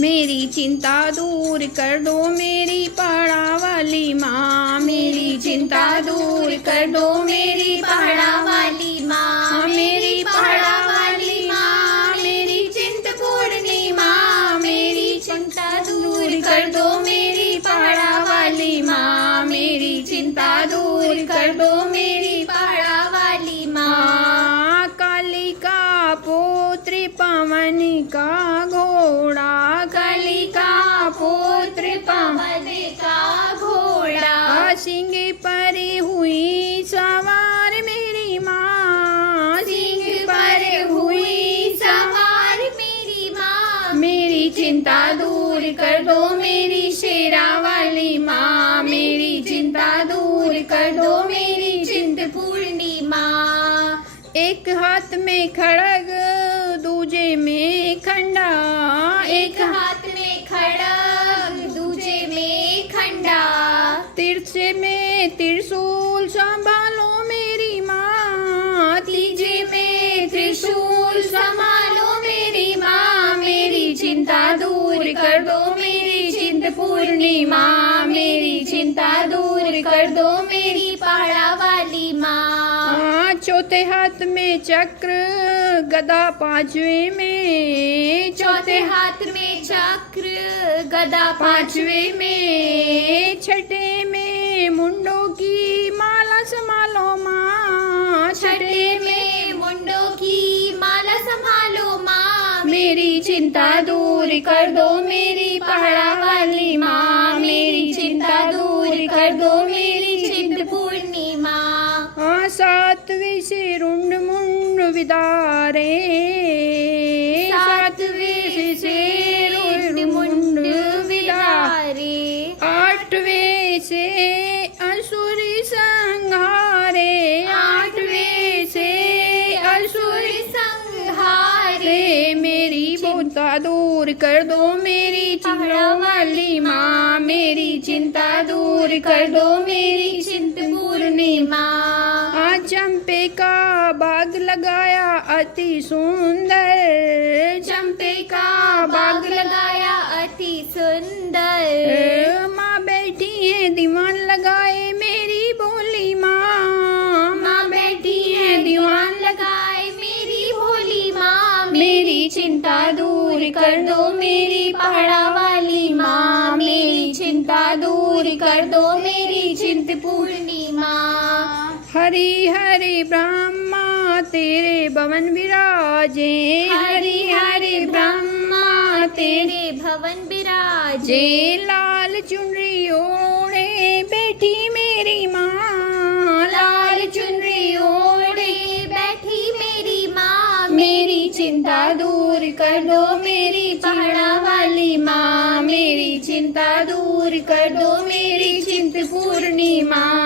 मेरी चिंता दूर कर दो मेरी पहाड़ा वाली माँ, मेरी चिंता दूर कर दो मेरी पहाड़ा वाली माँ, मेरी पहाड़ा वाली माँ, मेरी चिंतपूर्णी माँ, मेरी चिंता दूर कर दो मेरी पहाड़ा वाली माँ, मेरी चिंता दूर कर दो मेरी पहाड़ा वाली माँ। काली का पुत्र पवन का घोड़ा, काली का पुत्र पवन का घोड़ा, सिंह पर हुई सवार मेरी माँ, सिंह पर हुई सवार मेरी माँ, मेरी चिंता दूर कर दो मेरी शेरा वाली माँ, मेरी चिंता दूर कर दो मेरी चिंतपूर्णी माँ। एक हाथ में खड़ग दूजे में खंडा, एक हाथ में खड़ग दूजे में खंडा, तिरछे में त्रिशूल संभालो मेरी माँ, तीजे में त्रिशूल संभालो मेरी माँ, मेरी चिंता दूर कर दो मेरी चिंतपूर्णी माँ, मेरी चिंता दूर कर दो मेरी पहाड़ा वाली माँ। चौथे हाथ में चक्र गदा पांचवे में, चौथे हाथ में चक्र गदा पांचवे में, छठे में मुंडों की माला संभालो माँ, छठे में मुंडों की माला संभालो माँ, मेरी चिंता दूर कर दो मेरी पहाड़ा वाली माँ, मेरी चिंता दूर कर दो मेरी चिंतपूर्णी माँ। सातवें से रुंड मुंड विदारे, सातवें से रुंड मुंड विदारे, आठवें से असुरी संहारे, आठवें से असुरी संहारे, मेरी बोता दूर कर दो मेरी पहाड़ा वाली माँ, मेरी चिंता दूर कर दो मेरी चिंतपूर्णी माँ। चंपे का बाग लगाया अति सुंदर, चंपे का बाग लगाया अति सुंदर, माँ बैठी है दीवान लगाए मेरी भोली माँ, माँ बैठी है दीवान लगाए मेरी भोली माँ, मेरी चिंता दूर कर दो मेरी पहाड़ा वाली माँ, मेरी चिंता दूर कर दो मेरी चिंतपूर्णी माँ। हरि हरि ब्रह्मा तेरे भवन विराजे, हरि हरि ब्रह्मा तेरे भवन विराजे, लाल चुनरी ओढ़े बैठी मेरी माँ, लाल चुनरी ओढ़े बैठी मेरी माँ, मेरी चिंता दूर कर दो मेरी पहाड़ा वाली माँ, मेरी चिंता दूर कर दो मेरी चिंतपूर्णी माँ।